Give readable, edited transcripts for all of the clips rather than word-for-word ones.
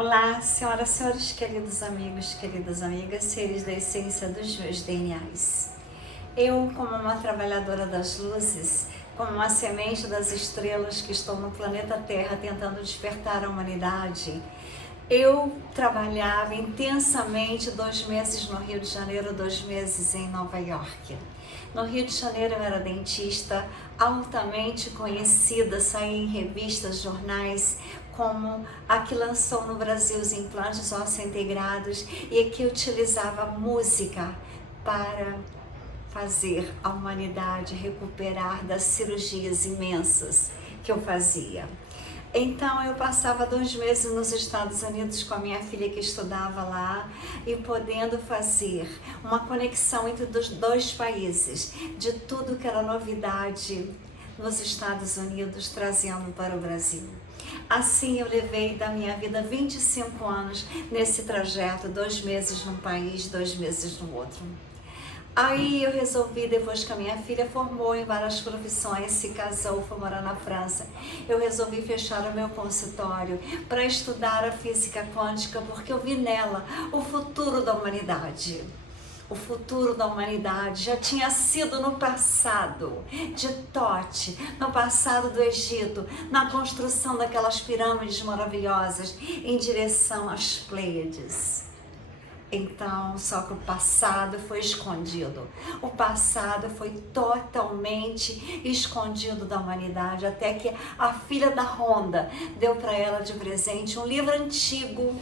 Olá, senhoras, senhores, queridos amigos, queridas amigas, seres da essência dos meus DNAs. Eu, como uma trabalhadora das luzes, como uma semente das estrelas que estou no planeta Terra tentando despertar a humanidade, eu trabalhava intensamente 2 meses no Rio de Janeiro, 2 meses em Nova York. No Rio de Janeiro eu era dentista, altamente conhecida, saí em revistas, jornais, como a que lançou no Brasil os implantes ósseo-integrados e a que utilizava música para fazer a humanidade recuperar das cirurgias imensas que eu fazia. Então eu passava 2 meses nos Estados Unidos com a minha filha que estudava lá e podendo fazer uma conexão entre os 2 países, de tudo que era novidade nos Estados Unidos, trazendo para o Brasil. Assim eu levei da minha vida 25 anos nesse trajeto, 2 meses num país, 2 meses no outro. Aí eu resolvi, depois que a minha filha formou em várias profissões, se casou, foi morar na França, eu resolvi fechar o meu consultório para estudar a física quântica, porque eu vi nela o futuro da humanidade. O futuro da humanidade já tinha sido no passado de Tote, no passado do Egito, na construção daquelas pirâmides maravilhosas em direção às Pleiades. Então, só que o passado foi escondido. O passado foi totalmente escondido da humanidade, até que a filha da Honda deu para ela de presente um livro antigo,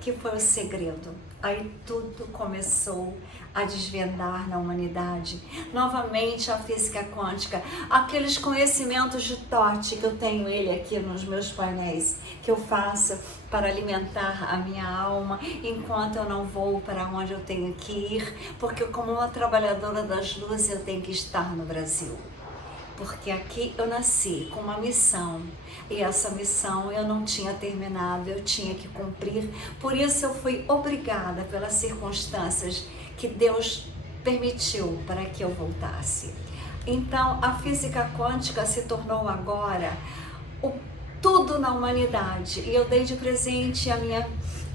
que foi o segredo. Aí tudo começou a desvendar na humanidade. Novamente a física quântica, aqueles conhecimentos de Tote que eu tenho ele aqui nos meus painéis, que eu faço para alimentar a minha alma enquanto eu não vou para onde eu tenho que ir, porque como uma trabalhadora das luzes eu tenho que estar no Brasil. Porque aqui eu nasci com uma missão e essa missão eu não tinha terminado, eu tinha que cumprir. Por isso eu fui obrigada pelas circunstâncias que Deus permitiu para que eu voltasse. Então a física quântica se tornou agora o tudo na humanidade. E eu dei de presente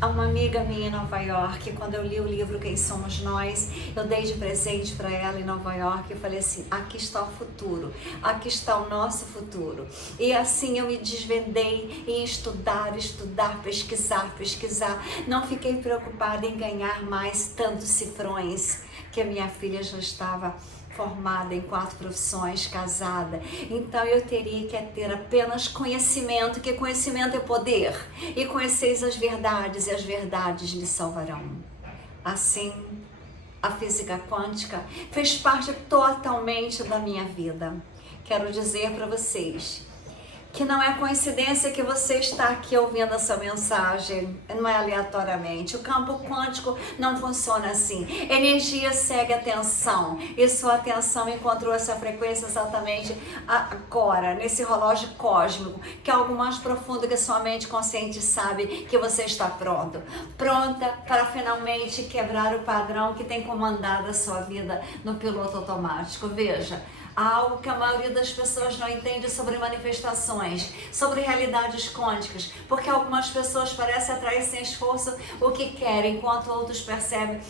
a uma amiga minha em Nova York, quando eu li o livro Quem Somos Nós, eu dei de presente para ela em Nova York e falei assim, aqui está o futuro, aqui está o nosso futuro. E assim eu me desvendei em estudar, pesquisar. Não fiquei preocupada em ganhar mais tantos cifrões, que a minha filha já estava formada em 4 profissões, casada. Então eu teria que ter apenas conhecimento, que conhecimento é poder. E conheceis as verdades, e as verdades lhe salvarão. Assim, a física quântica fez parte totalmente da minha vida. Quero dizer para vocês que não é coincidência que você está aqui ouvindo essa mensagem, não é aleatoriamente. O campo quântico não funciona assim. Energia segue atenção e sua atenção encontrou essa frequência exatamente agora, nesse relógio cósmico, que é algo mais profundo que sua mente consciente sabe que você está pronta para finalmente quebrar o padrão que tem comandado a sua vida no piloto automático. Veja, há algo que a maioria das pessoas não entende sobre manifestações, sobre realidades quânticas, porque algumas pessoas parecem atrair sem esforço o que querem, enquanto outros perseguem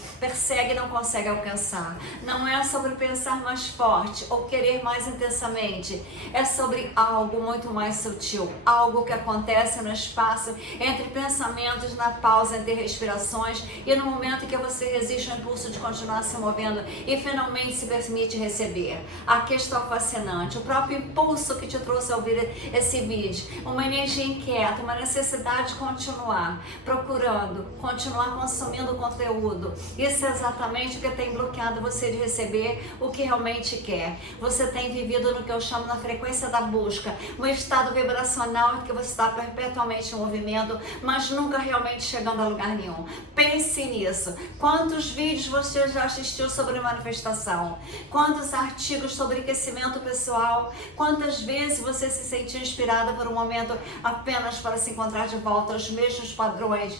e não conseguem alcançar. Não é sobre pensar mais forte ou querer mais intensamente, é sobre algo muito mais sutil, algo que acontece no espaço entre pensamentos, na pausa entre respirações e no momento em que você resiste ao impulso de continuar se movendo e finalmente se permite receber. Aqui está fascinante, o próprio impulso que te trouxe a ouvir esse vídeo, uma energia inquieta, uma necessidade de continuar procurando, continuar consumindo conteúdo. Isso é exatamente o que tem bloqueado você de receber o que realmente quer. Você tem vivido no que eu chamo na frequência da busca, um estado vibracional em que você está perpetuamente em movimento, mas nunca realmente chegando a lugar nenhum. Pense nisso. Quantos vídeos você já assistiu sobre manifestação? Quantos artigos sobre enriquecimento pessoal? Quantas vezes você se sentiu inspirada por um momento apenas para se encontrar de volta aos mesmos padrões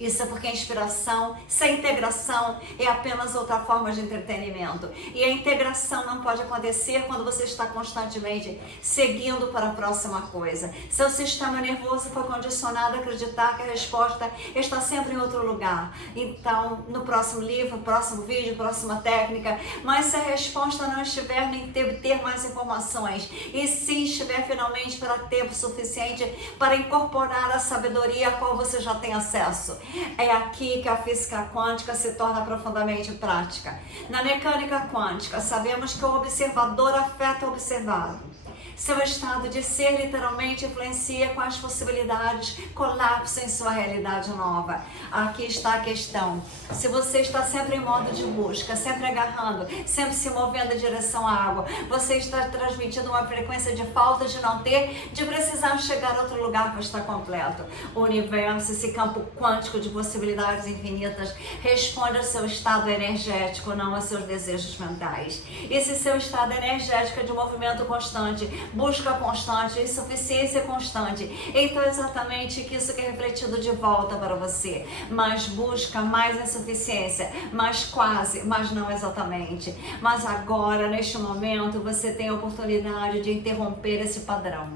Isso é porque a inspiração, sem integração, é apenas outra forma de entretenimento. E a integração não pode acontecer quando você está constantemente seguindo para a próxima coisa. Seu sistema nervoso foi condicionado a acreditar que a resposta está sempre em outro lugar. Então, no próximo livro, próximo vídeo, próxima técnica, mas se a resposta não estiver em ter mais informações, e sim estiver finalmente para tempo suficiente para incorporar a sabedoria a qual você já tem acesso. É aqui que a física quântica se torna profundamente prática. Na mecânica quântica, sabemos que o observador afeta o observado. Seu estado de ser literalmente influencia com as possibilidades, colapso em sua realidade nova. Aqui está a questão. Se você está sempre em modo de busca, sempre agarrando, sempre se movendo em direção à água, você está transmitindo uma frequência de falta de não ter, de precisar chegar a outro lugar para estar completo. O universo, esse campo quântico de possibilidades infinitas, responde ao seu estado energético, não aos seus desejos mentais. E se seu estado energético é de movimento constante, busca constante, insuficiência constante, então é exatamente isso que é refletido de volta para você. Mais busca, mais insuficiência, mais quase, mas não exatamente. Mas agora, neste momento, você tem a oportunidade de interromper esse padrão.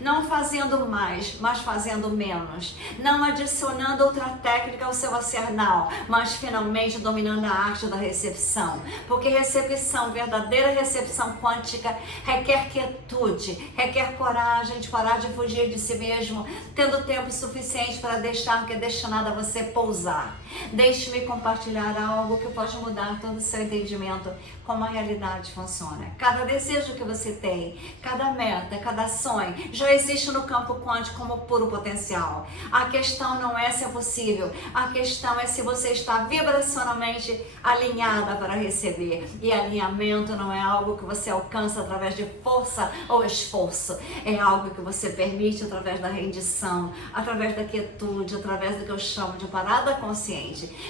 Não fazendo mais, mas fazendo menos. Não adicionando outra técnica ao seu arsenal, mas finalmente dominando a arte da recepção. Porque recepção, verdadeira recepção quântica, requer quietude, requer coragem de parar de fugir de si mesmo, tendo tempo suficiente para deixar o que é destinado a você pousar. Deixe-me compartilhar algo que pode mudar todo o seu entendimento como a realidade funciona. Cada desejo que você tem, cada meta, cada sonho, já existe no campo quântico como puro potencial. A questão não é se é possível, a questão é se você está vibracionalmente alinhada para receber. E alinhamento não é algo que você alcança através de força ou esforço, é algo que você permite através da rendição, através da quietude, através do que eu chamo de parada consciente.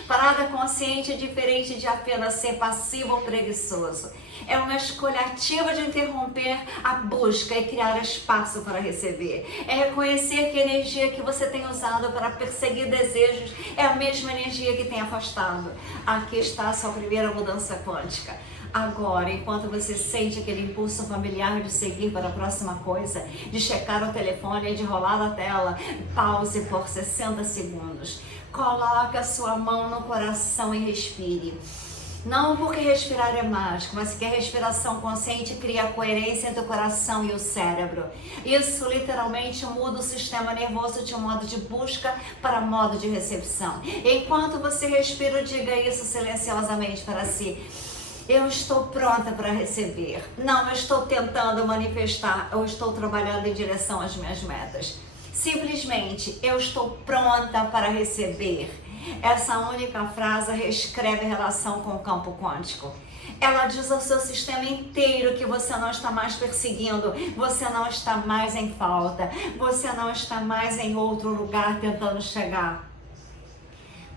Parada consciente é diferente de apenas ser passivo ou preguiçoso. É uma escolha ativa de interromper a busca e criar espaço para receber. É reconhecer que a energia que você tem usado para perseguir desejos é a mesma energia que tem afastado. Aqui está a sua primeira mudança quântica. Agora, enquanto você sente aquele impulso familiar de seguir para a próxima coisa, de checar o telefone e de rolar a tela, pause por 60 segundos. Coloque a sua mão no coração e respire. Não porque respirar é mágico, mas que a respiração consciente cria a coerência entre o coração e o cérebro. Isso literalmente muda o sistema nervoso de modo de busca para modo de recepção. Enquanto você respira, diga isso silenciosamente para si. Eu estou pronta para receber. Não, eu estou tentando manifestar, eu estou trabalhando em direção às minhas metas. Simplesmente, eu estou pronta para receber. Essa única frase reescreve a relação com o campo quântico. Ela diz ao seu sistema inteiro que você não está mais perseguindo, você não está mais em falta, você não está mais em outro lugar tentando chegar.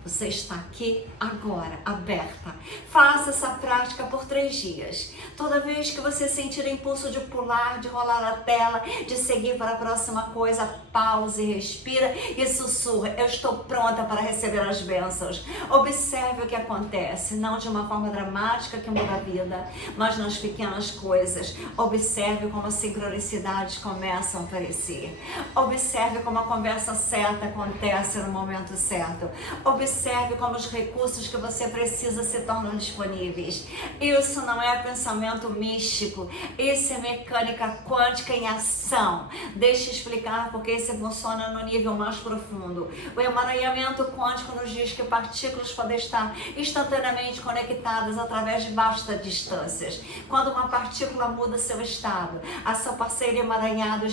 Você está aqui agora, aberta. Faça essa prática por 3 dias. Toda vez que você sentir o impulso de pular, de rolar a tela, de seguir para a próxima coisa, pause, respira e sussurra. Eu estou pronta para receber as bênçãos. Observe o que acontece, não de uma forma dramática que muda a vida, mas nas pequenas coisas. Observe como as sincronicidades começam a aparecer. Observe como a conversa certa acontece no momento certo. Observe como os recursos que você precisa se tornam disponíveis. Isso não é pensamento místico, isso é mecânica quântica em ação. Deixa eu explicar porque isso funciona no nível mais profundo. O emaranhamento quântico nos diz que partículas podem estar instantaneamente conectadas através de vastas distâncias. Quando uma partícula muda seu estado, a seu parceiro emaranhado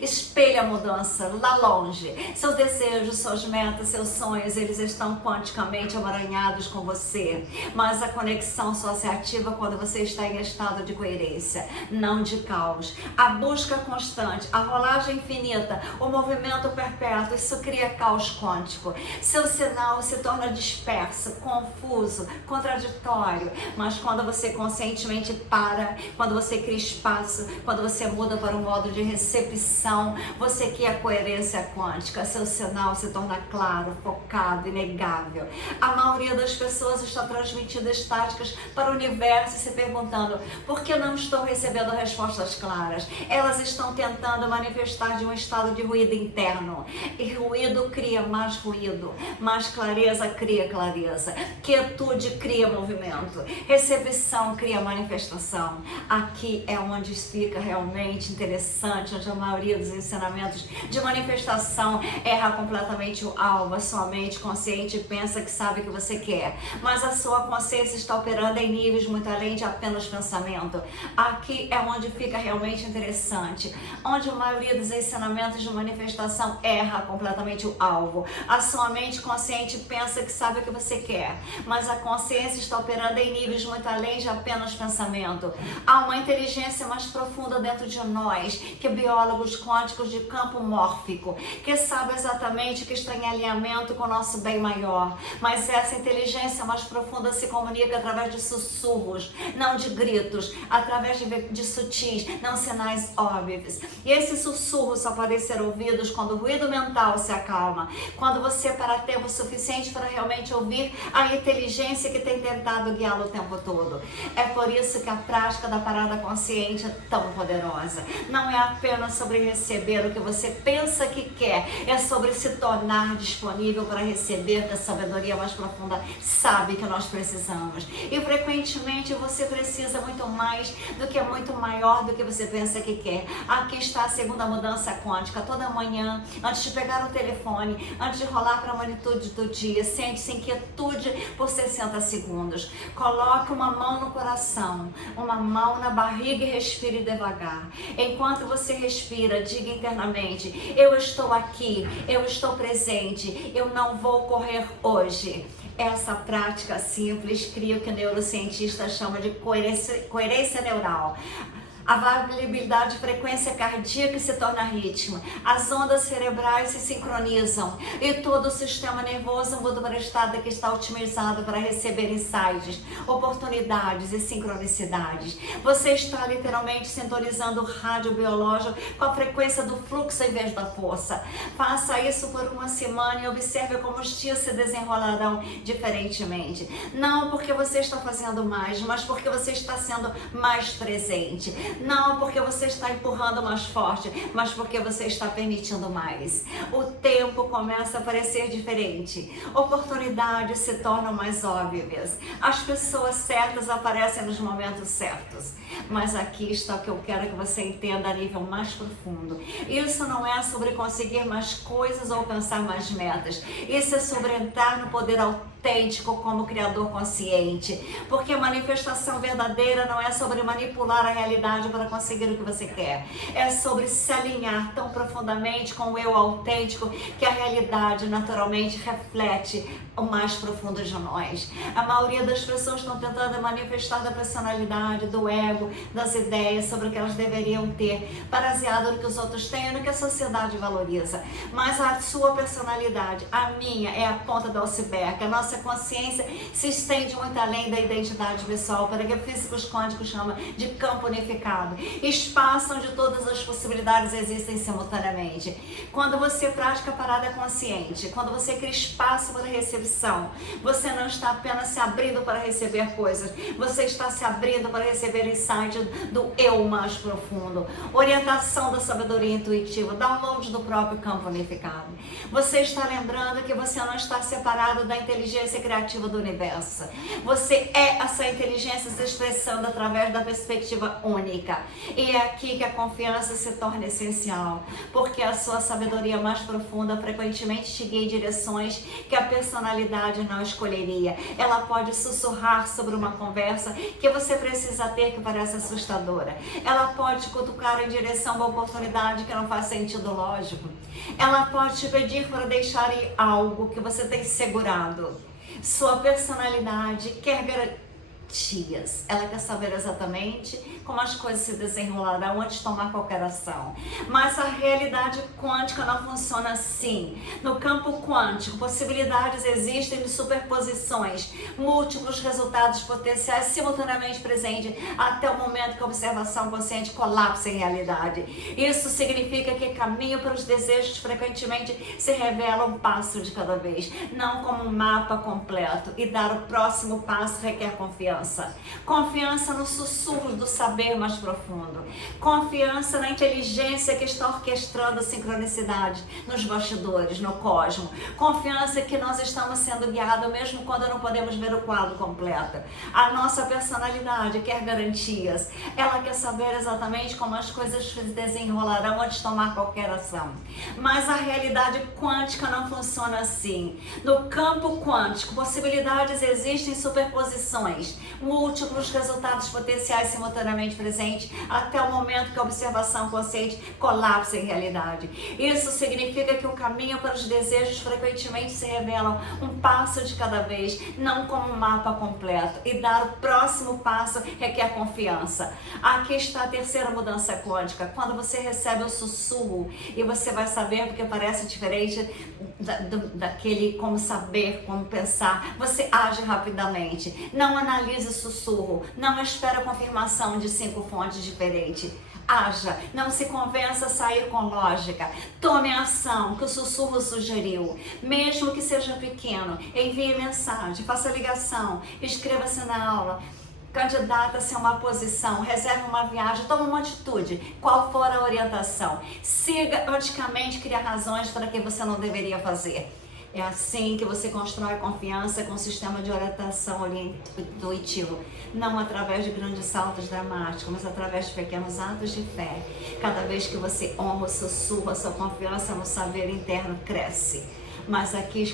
espelha a mudança lá longe. Seus desejos, suas metas, seus sonhos, eles estão quanticamente emaranhados com você, mas a conexão só se ativa quando você está em estado de coerência, não de caos. A busca constante, a rolagem infinita, o movimento perpétuo, isso cria caos quântico. Seu sinal se torna disperso, confuso, contraditório, mas quando você conscientemente para, quando você cria espaço, quando você muda para um modo de recepção, você cria a coerência quântica, seu sinal se torna claro, focado, inegável. A maioria das pessoas está transmitindo estáticas para o universo e se perguntando: por que não estou recebendo respostas claras? Elas estão tentando manifestar de um estado de ruído interno, e ruído cria mais ruído, mais clareza cria clareza, quietude cria movimento, recepção cria manifestação. Aqui é onde fica realmente interessante, onde a maioria dos ensinamentos de manifestação erra completamente o alvo. A sua mente consciente pensa que sabe o que você quer, mas a sua consciência está operando em níveis muito além de apenas pensamento. Aqui é onde fica realmente interessante, onde a maioria dos ensinamentos de manifestação erra completamente o alvo. A sua mente consciente pensa que sabe o que você quer, mas a consciência está operando em níveis muito além de apenas pensamento. Há uma inteligência mais profunda dentro de nós, que biólogos quânticos de campo mórfico, que sabe exatamente que está em alinhamento com o nosso bem maior, mas essa inteligência mais profunda se comunica através de sussurros, não de gritos, através de sutis, não sinais óbvios. E esses sussurros só podem ser ouvidos quando o ruído mental se acalma, quando você para tempo suficiente para realmente ouvir a inteligência que tem tentado guiá-lo o tempo todo. É por isso que a prática da parada consciente é tão poderosa. Não é apenas sobre receber o que você pensa que quer, é sobre se tornar disponível para receber da sabedoria mais profunda, sabe que nós precisamos. E frequentemente você precisa muito mais do que é muito maior do que você pensa que quer. Aqui está a segunda mudança quântica. Toda manhã, antes de pegar o telefone, antes de rolar para a magnitude do dia, sente-se inquietude por 60 segundos. Coloque uma mão no coração, uma mão na barriga e respire devagar. Enquanto você respira, diga internamente: eu estou aqui, eu estou presente, eu não vou correr hoje. Essa prática simples cria o que neurocientistas chamam de coerência neural. A variabilidade de frequência cardíaca se torna ritmo, as ondas cerebrais se sincronizam e todo o sistema nervoso muda para o estado que está otimizado para receber insights, oportunidades e sincronicidades. Você está literalmente sintonizando o rádio biológico com a frequência do fluxo em vez da força. Faça isso por uma semana e observe como os dias se desenrolarão diferentemente. Não porque você está fazendo mais, mas porque você está sendo mais presente. Não porque você está empurrando mais forte, mas porque você está permitindo mais. O tempo começa a parecer diferente. Oportunidades se tornam mais óbvias. As pessoas certas aparecem nos momentos certos. Mas aqui está o que eu quero que você entenda a nível mais profundo. Isso não é sobre conseguir mais coisas ou alcançar mais metas. Isso é sobre entrar no poder autêntico como criador consciente. Porque a manifestação verdadeira não é sobre manipular a realidade para conseguir o que você quer. É sobre se alinhar tão profundamente com o eu autêntico que a realidade naturalmente reflete o mais profundo de nós. A maioria das pessoas estão tentando manifestar da personalidade, do ego, das ideias sobre o que elas deveriam ter, baseado no que os outros têm e no que a sociedade valoriza. Mas a sua personalidade, a minha, é a ponta do iceberg. A nossa consciência se estende muito além da identidade pessoal, para que físicos quânticos chamam de campo unificado, espaço onde todas as possibilidades existem simultaneamente. Quando você pratica a parada consciente, quando você cria espaço para recepção, você não está apenas se abrindo para receber coisas, você está se abrindo para receber insight do eu mais profundo, orientação da sabedoria intuitiva, download do próprio campo unificado. Você está lembrando que você não está separado da inteligência inteligência criativa do universo. Você é essa inteligência se expressando através da perspectiva única. E é aqui que a confiança se torna essencial, porque a sua sabedoria mais profunda frequentemente te guia em direções que a personalidade não escolheria. Ela pode sussurrar sobre uma conversa que você precisa ter que parece assustadora. Ela pode cutucar em direção a uma oportunidade que não faz sentido lógico. Ela pode te pedir para deixar ir algo que você tem segurado. Sua personalidade quer garantias. Ela quer saber exatamente como as coisas se desenrolarão antes de tomar qualquer ação. Mas a realidade quântica não funciona assim. No campo quântico, possibilidades existem de superposições, múltiplos resultados potenciais simultaneamente presentes até o momento que a observação consciente colapsa em realidade. Isso significa que caminho para os desejos frequentemente se revela um passo de cada vez, não como um mapa completo, e dar o próximo passo requer confiança. Confiança no sussurro do saber mais profundo. Confiança na inteligência que está orquestrando a sincronicidade nos bastidores, no cosmos. Confiança que nós estamos sendo guiados mesmo quando não podemos ver o quadro completo. A nossa personalidade quer garantias. Ela quer saber exatamente como as coisas se desenrolarão antes de tomar qualquer ação. Mas a realidade quântica não funciona assim. No campo quântico, possibilidades existem, superposições, múltiplos resultados potenciais simultaneamente presente até o momento que a observação consciente colapsa em realidade. Isso significa que o caminho para os desejos frequentemente se revelam um passo de cada vez, não como um mapa completo. E dar o próximo passo requer confiança. Aqui está a terceira mudança quântica, quando você recebe o sussurro e você vai saber, porque parece diferente daquele como saber, como pensar. Você age rapidamente. Não analise o sussurro, não espera a confirmação de 5 fontes diferentes. Haja, não se convença a sair com lógica. Tome a ação que o sussurro sugeriu. Mesmo que seja pequeno, envie mensagem, faça ligação, inscreva-se na aula, candidata-se a uma posição, reserve uma viagem, tome uma atitude, qual for a orientação. Siga anticamente, cria razões para que você não deveria fazer. É assim que você constrói confiança com um sistema de orientação intuitivo, não através de grandes saltos dramáticos, mas através de pequenos atos de fé. Cada vez que você honra o sussurro, a sua confiança no saber interno cresce. Mas aqui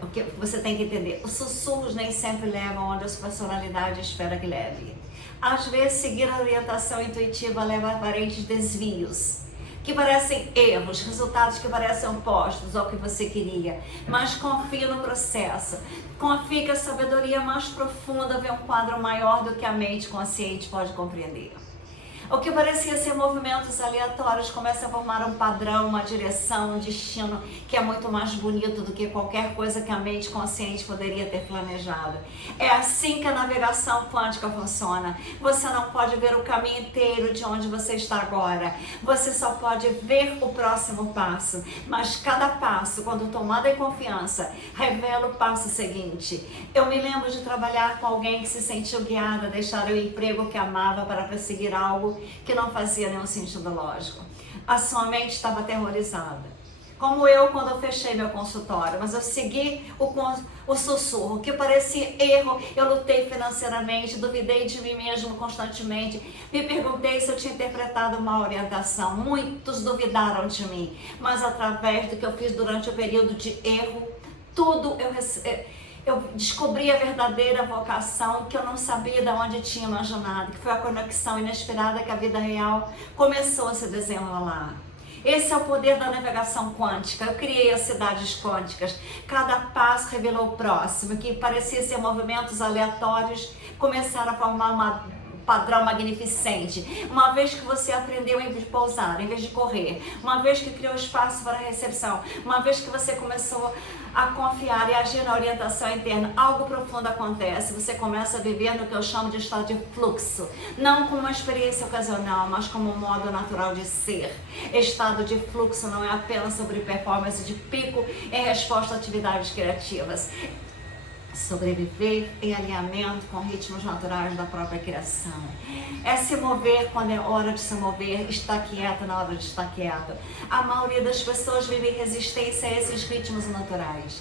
o que você tem que entender, os sussurros nem sempre levam onde a sua personalidade espera que leve. Às vezes, seguir a orientação intuitiva leva a aparentes desvios, que parecem erros, resultados que parecem opostos ao que você queria. Mas confie no processo. Confie que a sabedoria mais profunda vê um quadro maior do que a mente consciente pode compreender. O que parecia ser movimentos aleatórios começa a formar um padrão, uma direção, um destino que é muito mais bonito do que qualquer coisa que a mente consciente poderia ter planejado. É assim que a navegação quântica funciona. Você não pode ver o caminho inteiro de onde você está agora. Você só pode ver o próximo passo. Mas cada passo, quando tomado em confiança, revela o passo seguinte. Eu me lembro de trabalhar com alguém que se sentiu guiada a deixar o emprego que amava para perseguir algo que não fazia nenhum sentido lógico. A sua mente estava aterrorizada. Como eu quando eu fechei meu consultório, mas eu segui o sussurro, que parecia erro. Eu lutei financeiramente, duvidei de mim mesmo constantemente, me perguntei se eu tinha interpretado uma orientação. Muitos duvidaram de mim, mas através do que eu fiz durante o período de erro, tudo eu descobri a verdadeira vocação que eu não sabia de onde tinha imaginado, que foi a conexão inesperada que a vida real começou a se desenrolar. Esse é o poder da navegação quântica. Eu criei as cidades quânticas. Cada passo revelou o próximo, que parecia ser movimentos aleatórios, começaram a formar um padrão magnificente. Uma vez que você aprendeu em vez de pousar, em vez de correr, uma vez que criou espaço para a recepção, uma vez que você começou a confiar e agir na orientação interna, algo profundo acontece. Você começa a viver no que eu chamo de estado de fluxo, não como uma experiência ocasional, mas como um modo natural de ser. Estado de fluxo não é apenas sobre performance de pico em resposta a atividades criativas. Sobreviver em alinhamento com ritmos naturais da própria criação. É se mover quando é hora de se mover, estar quieto na hora de estar quieto. A maioria das pessoas vive em resistência a esses ritmos naturais.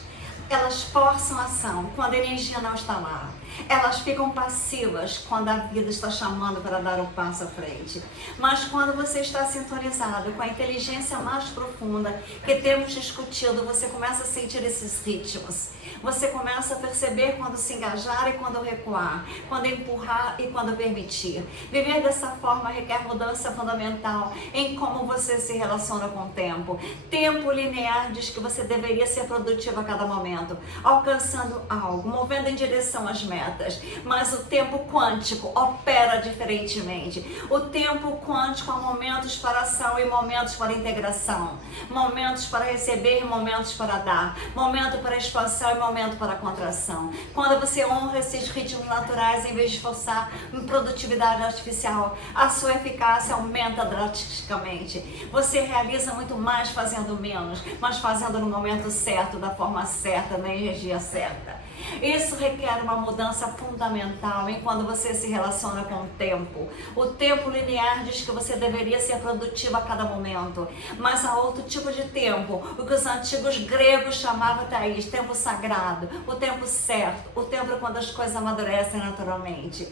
Elas forçam a ação quando a energia não está lá. Elas ficam passivas quando a vida está chamando para dar o passo à frente. Mas quando você está sintonizado com a inteligência mais profunda que temos discutido, você começa a sentir esses ritmos. Você começa a perceber quando se engajar e quando recuar, quando empurrar e quando permitir. Viver dessa forma requer mudança fundamental em como você se relaciona com o tempo. Tempo linear diz que você deveria ser produtivo a cada momento, alcançando algo, movendo em direção às metas. Mas o tempo quântico opera diferentemente. O tempo quântico há momentos para ação e momentos para integração, momentos para receber e momentos para dar, momento para expansão e momento para contração. Quando você honra esses ritmos naturais em vez de forçar produtividade artificial, a sua eficácia aumenta drasticamente. Você realiza muito mais fazendo menos, mas fazendo no momento certo, da forma certa, na energia certa. Isso requer uma mudança fundamental em quando você se relaciona com o tempo. O tempo linear diz que você deveria ser produtivo a cada momento, mas há outro tipo de tempo, o que os antigos gregos chamavam, Thaís, tempo sagrado, o tempo certo, o tempo quando as coisas amadurecem naturalmente.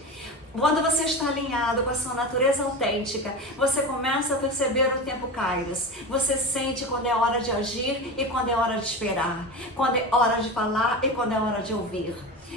Quando você está alinhado com a sua natureza autêntica, você começa a perceber o tempo Kairos. Você sente quando é hora de agir e quando é hora de esperar. Quando é hora de falar e quando é hora de ouvir.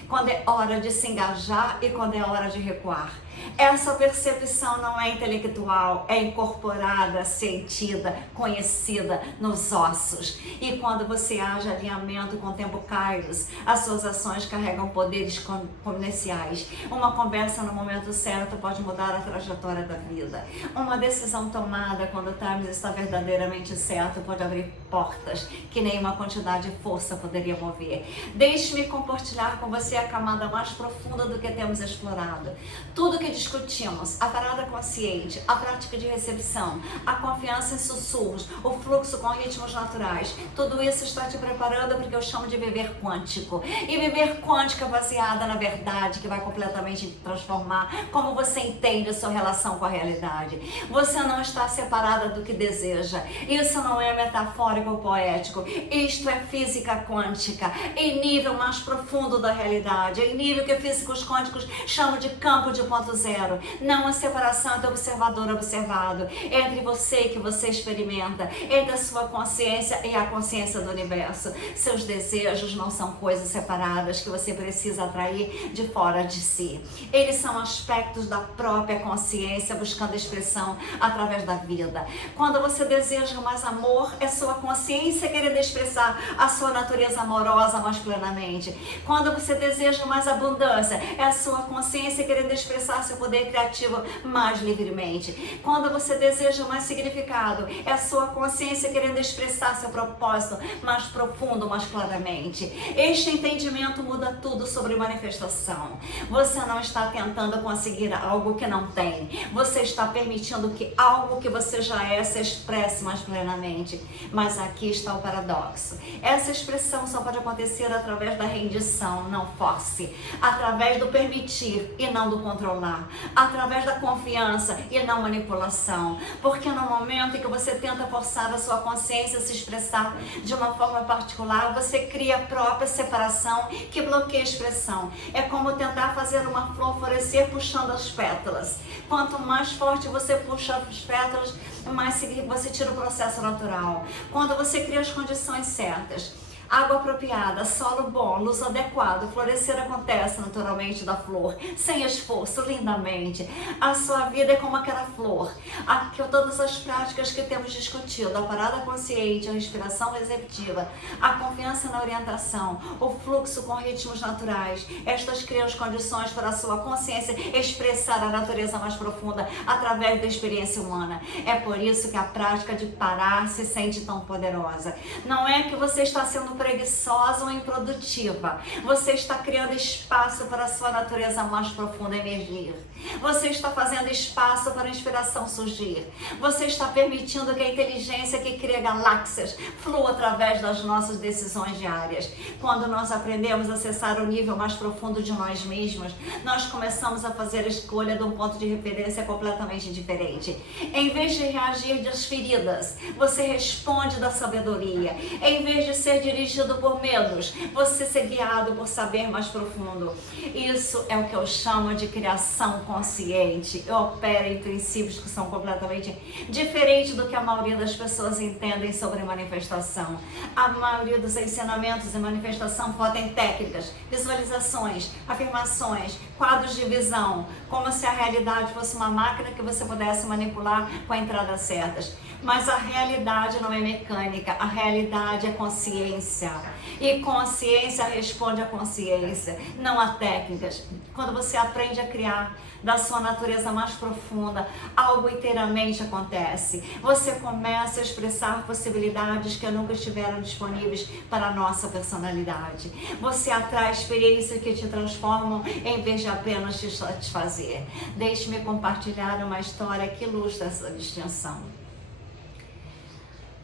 Quando é hora de se engajar e quando é hora de recuar. Essa percepção não é intelectual, é incorporada, sentida, conhecida nos ossos. E quando você age em alinhamento com o tempo Kairos, as suas ações carregam poderes comerciais. Uma conversa no momento certo pode mudar a trajetória da vida. Uma decisão tomada quando o timing está verdadeiramente certo pode abrir portas que nenhuma quantidade de força poderia mover. Deixe-me compartilhar com você a camada mais profunda do que temos explorado. Tudo que discutimos, a parada consciente, a prática de recepção, a confiança em sussurros, o fluxo com ritmos naturais, tudo isso está te preparando para o que eu chamo de viver quântico. E viver quântico é baseada na verdade, que vai completamente transformar como você entende a sua relação com a realidade. Você não está separada do que deseja. Isso não é metafórico ou poético. Isto é física quântica, em nível mais profundo da realidade, em nível que físicos quânticos chamam de campo de ponto zero. Não a separação entre observador e observado, entre você e que você experimenta, entre a sua consciência e a consciência do universo. Seus desejos não são coisas separadas que você precisa atrair de fora de si. Eles são aspectos da própria consciência buscando expressão através da vida. Quando você deseja mais amor, é sua consciência querendo expressar a sua natureza amorosa mais plenamente. Quando você deseja mais abundância, é a sua consciência querendo expressar seu poder criativo mais livremente. Quando você deseja mais significado, é a sua consciência querendo expressar seu propósito mais profundo, mais claramente. Este entendimento muda tudo sobre manifestação. Você não está tentando conseguir algo que não tem. Você está permitindo que algo que você já é se expresse mais plenamente. Mas aqui está o paradoxo. Essa expressão só pode acontecer através da rendição, não force. Através do permitir e não do controlar. Através da confiança e não manipulação. Porque no momento em que você tenta forçar a sua consciência a se expressar de uma forma particular, você cria a própria separação que bloqueia a expressão. É como tentar fazer uma flor florescer puxando as pétalas. Quanto mais forte você puxa as pétalas, mais você tira o processo natural. Quando você cria as condições certas, água apropriada, solo bom, luz adequada, o florescer acontece naturalmente da flor, sem esforço, lindamente. A sua vida é como aquela flor. Aqui, todas as práticas que temos discutido, a parada consciente, a respiração receptiva, a confiança na orientação, o fluxo com ritmos naturais, estas criam as condições para a sua consciência expressar a natureza mais profunda através da experiência humana. É por isso que a prática de parar se sente tão poderosa. Não é que você está sendo preguiçosa ou improdutiva. Você está criando espaço para a sua natureza mais profunda emergir. Você está fazendo espaço para a inspiração surgir. Você está permitindo que a inteligência que cria galáxias flua através das nossas decisões diárias. Quando nós aprendemos a acessar o nível mais profundo de nós mesmos, nós começamos a fazer a escolha de um ponto de referência completamente diferente. Em vez de reagir das feridas, você responde da sabedoria. Em vez de ser dirigido dirigido por medos, você ser guiado por saber mais profundo. Isso é o que eu chamo de criação consciente. Eu opero em princípios que são completamente diferentes do que a maioria das pessoas entendem sobre manifestação. A maioria dos ensinamentos em manifestação foca em técnicas, visualizações, afirmações, quadros de visão, como se a realidade fosse uma máquina que você pudesse manipular com a entradas certas. Mas a realidade não é mecânica, a realidade é consciência. E consciência responde à consciência, não a técnicas. Quando você aprende a criar da sua natureza mais profunda, algo inteiramente acontece. Você começa a expressar possibilidades que nunca estiveram disponíveis para a nossa personalidade. Você atrai experiências que te transformam em vez de apenas te satisfazer. Deixe-me compartilhar uma história que ilustra essa distinção.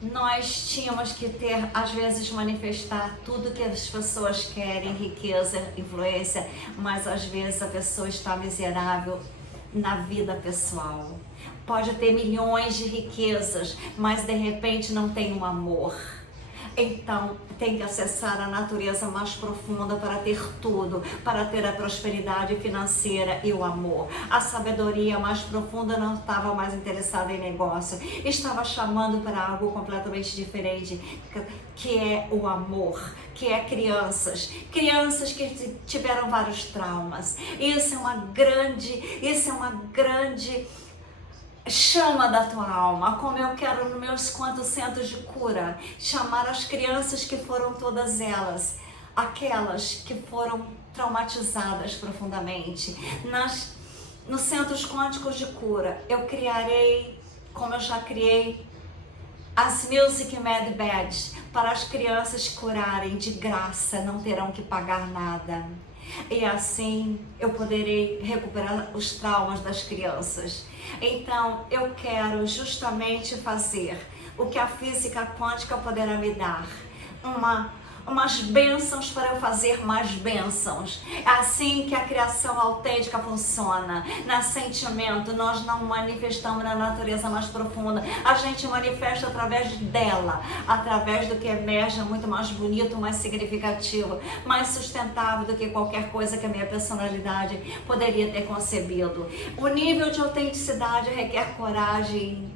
Nós tínhamos que ter, às vezes, manifestar tudo que as pessoas querem, riqueza, influência, mas às vezes a pessoa está miserável na vida pessoal. Pode ter milhões de riquezas, mas de repente não tem um amor. Então, tem que acessar a natureza mais profunda para ter tudo, para ter a prosperidade financeira e o amor. A sabedoria mais profunda não estava mais interessada em negócio, estava chamando para algo completamente diferente, que é o amor, que é crianças que tiveram vários traumas. Isso é uma grande chama da tua alma, como eu quero nos meus quantos centros de cura, chamar as crianças que foram todas elas, aquelas que foram traumatizadas profundamente. Nos centros quânticos de cura, eu criarei, como eu já criei, as Music Mad Beds, para as crianças curarem de graça, não terão que pagar nada. E assim eu poderei recuperar os traumas das crianças. Então eu quero justamente fazer o que a física quântica poderá me dar, umas bênçãos para eu fazer mais bênçãos. É assim que a criação autêntica funciona. No sentimento, nós não manifestamos na natureza mais profunda. A gente manifesta através dela, através do que emerge muito mais bonito, mais significativo, mais sustentável do que qualquer coisa que a minha personalidade poderia ter concebido. O nível de autenticidade requer coragem,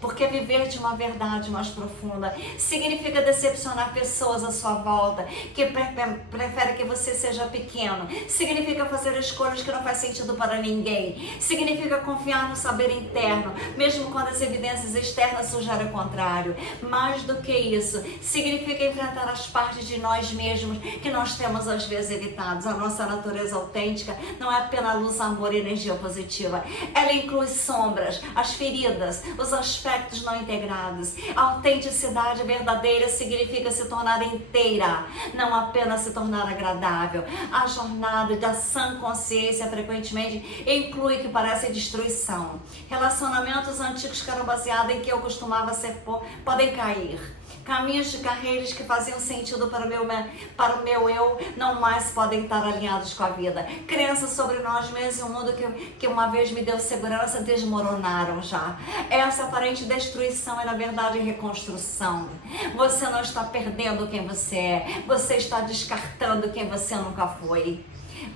porque viver de uma verdade mais profunda significa decepcionar pessoas à sua volta que preferem que você seja pequeno, significa fazer escolhas que não faz sentido para ninguém, significa confiar no saber interno, mesmo quando as evidências externas sugerem o contrário. Mais do que isso, significa enfrentar as partes de nós mesmos que nós temos às vezes evitados. A nossa natureza autêntica não é apenas luz, amor e energia positiva, ela inclui sombras, as feridas, os aspectos não integrados. A autenticidade verdadeira significa se tornar inteira, não apenas se tornar agradável. A jornada da sã consciência frequentemente inclui que parece destruição. Relacionamentos antigos que eram baseados em que eu costumava ser podem cair. Caminhos de carreiras que faziam sentido para o meu eu não mais podem estar alinhados com a vida. Crenças sobre nós mesmos e o mundo que uma vez me deu segurança desmoronaram já. Essa aparente destruição é na verdade reconstrução. Você não está perdendo quem você é, você está descartando quem você nunca foi.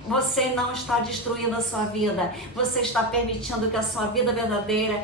Você não está destruindo a sua vida, você está permitindo que a sua vida verdadeira,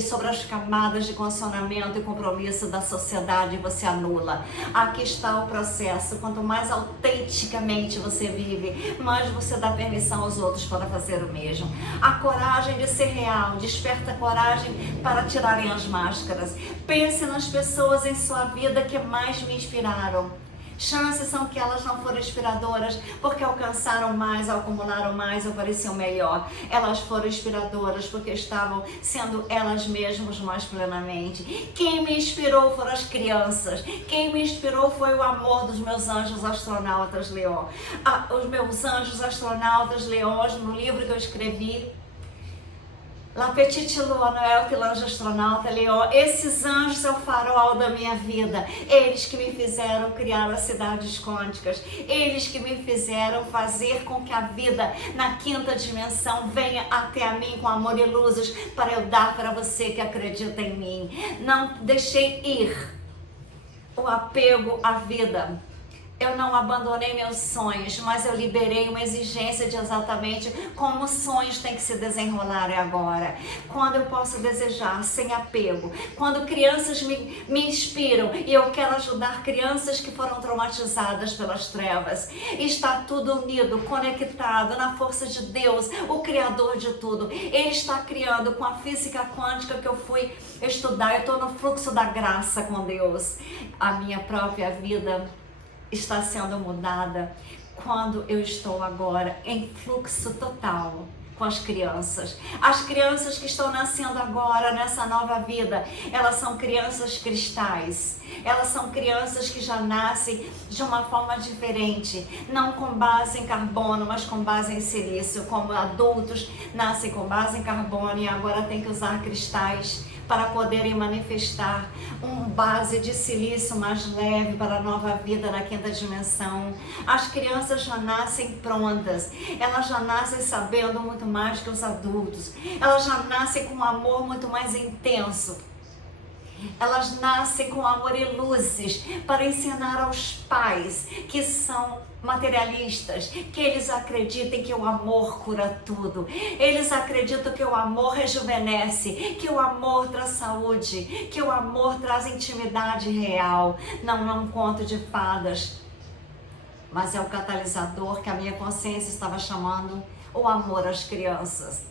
sobre as camadas de condicionamento e compromisso da sociedade, você anula. Aqui está o processo. Quanto mais autenticamente você vive, mais você dá permissão aos outros para fazer o mesmo. A coragem de ser real desperta coragem para tirarem as máscaras. Pense nas pessoas em sua vida que mais me inspiraram. Chances são que elas não foram inspiradoras porque alcançaram mais, acumularam mais ou pareciam melhor. Elas foram inspiradoras porque estavam sendo elas mesmas mais plenamente. Quem me inspirou foram as crianças. Quem me inspirou foi o amor dos meus anjos astronautas leões. Os meus anjos astronautas leões, no livro que eu escrevi, La Petite Lua Noel, que l'ange astronauta Leon, esses anjos é o farol da minha vida, eles que me fizeram criar as cidades quânticas, eles que me fizeram fazer com que a vida na quinta dimensão venha até a mim com amor e luzes para eu dar para você que acredita em mim. Não deixei ir o apego à vida. Eu não abandonei meus sonhos, mas eu liberei uma exigência de exatamente como os sonhos têm que se desenrolar agora. Quando eu posso desejar sem apego. Quando crianças me inspiram e eu quero ajudar crianças que foram traumatizadas pelas trevas. Está tudo unido, conectado na força de Deus, o Criador de tudo. Ele está criando com a física quântica que eu fui estudar. Eu estou no fluxo da graça com Deus. A minha própria vida está sendo mudada quando eu estou agora em fluxo total com as crianças. As crianças que estão nascendo agora nessa nova vida, elas são crianças cristais. Elas são crianças que já nascem de uma forma diferente, não com base em carbono, mas com base em silício. Como adultos nascem com base em carbono e agora tem que usar cristais para poderem manifestar uma base de silício mais leve para a nova vida na quinta dimensão. As crianças já nascem prontas, elas já nascem sabendo muito mais que os adultos, elas já nascem com um amor muito mais intenso. Elas nascem com amor e luzes para ensinar aos pais que são materialistas, que eles acreditem que o amor cura tudo. Eles acreditam que o amor rejuvenesce, que o amor traz saúde, que o amor traz intimidade real. Não é um conto de fadas, mas é o catalisador que a minha consciência estava chamando o amor às crianças.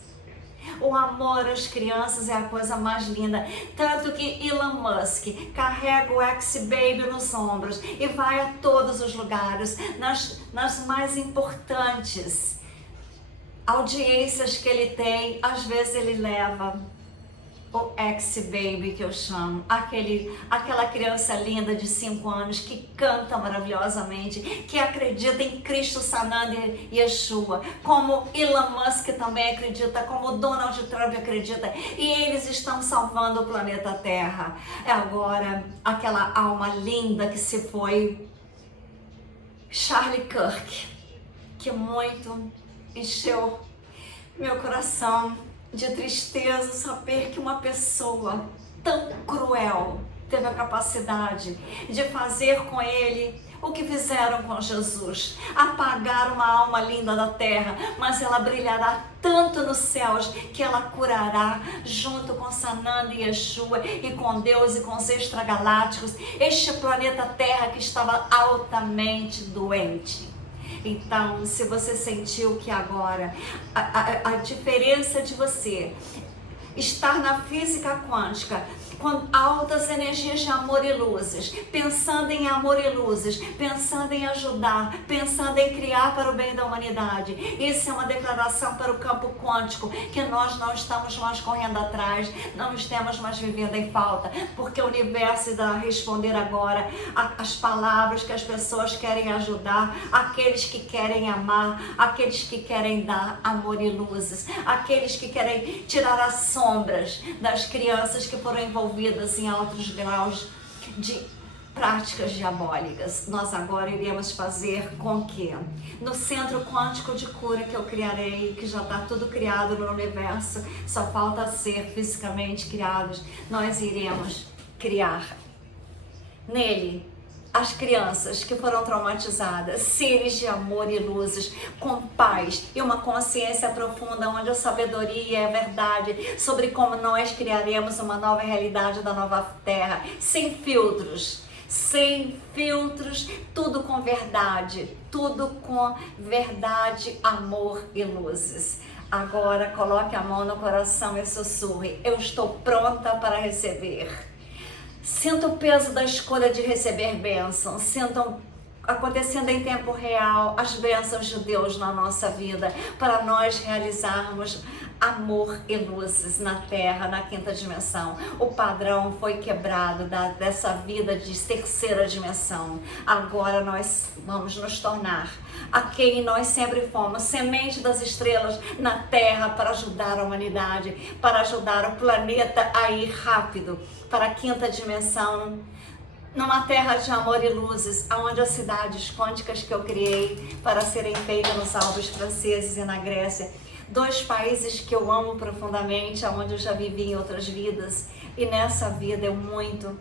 O amor às crianças é a coisa mais linda, tanto que Elon Musk carrega o X-Baby nos ombros e vai a todos os lugares, nas mais importantes audiências que ele tem. Às vezes ele leva o X-Baby, que eu chamo, aquela criança linda de 5 anos que canta maravilhosamente, que acredita em Cristo Sananda e Yeshua, como Elon Musk também acredita, como Donald Trump acredita, e eles estão salvando o planeta Terra. É agora aquela alma linda que se foi, Charlie Kirk, que muito encheu meu coração de tristeza saber que uma pessoa tão cruel teve a capacidade de fazer com ele o que fizeram com Jesus, apagar uma alma linda da terra, mas ela brilhará tanto nos céus que ela curará junto com Sananda e Yeshua e com Deus e com os extragalácticos este planeta Terra que estava altamente doente. Então, se você sentiu que agora a diferença de você estar na física quântica com altas energias de amor e luzes, pensando em amor e luzes, pensando em ajudar, pensando em criar para o bem da humanidade. Isso é uma declaração para o campo quântico, que nós não estamos mais correndo atrás, não estamos mais vivendo em falta, porque o universo irá responder agora as palavras que as pessoas querem ajudar, aqueles que querem amar, aqueles que querem dar amor e luzes, aqueles que querem tirar as sombras das crianças que foram envolvidas em altos graus de práticas diabólicas. Nós agora iremos fazer com que no centro quântico de cura que eu criarei, que já está tudo criado no universo, só falta ser fisicamente criados, nós iremos criar nele as crianças que foram traumatizadas, seres de amor e luzes, com paz e uma consciência profunda, onde a sabedoria é a verdade sobre como nós criaremos uma nova realidade da nova terra, sem filtros, tudo com verdade, amor e luzes. Agora coloque a mão no coração e sussurre: eu estou pronta para receber. Sinta o peso da escolha de receber bênçãos, sintam acontecendo em tempo real as bênçãos de Deus na nossa vida, para nós realizarmos amor e luzes na Terra, na quinta dimensão. O padrão foi quebrado dessa vida de terceira dimensão. Agora nós vamos nos tornar a quem nós sempre fomos, semente das estrelas na Terra, para ajudar a humanidade, para ajudar o planeta a ir rápido para a quinta dimensão, numa terra de amor e luzes, onde as cidades quânticas que eu criei para serem feitas nos Alpes franceses e na Grécia, 2 países que eu amo profundamente, onde eu já vivi em outras vidas, e nessa vida eu muito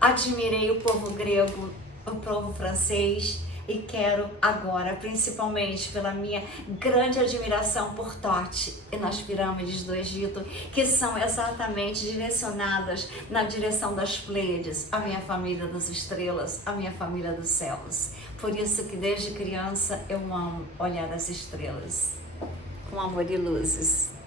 admirei o povo grego, o povo francês e quero agora, principalmente pela minha grande admiração por Tote e nas pirâmides do Egito, que são exatamente direcionadas na direção das Pleiades, a minha família das estrelas, a minha família dos céus. Por isso que desde criança eu amo olhar as estrelas com amor e luzes.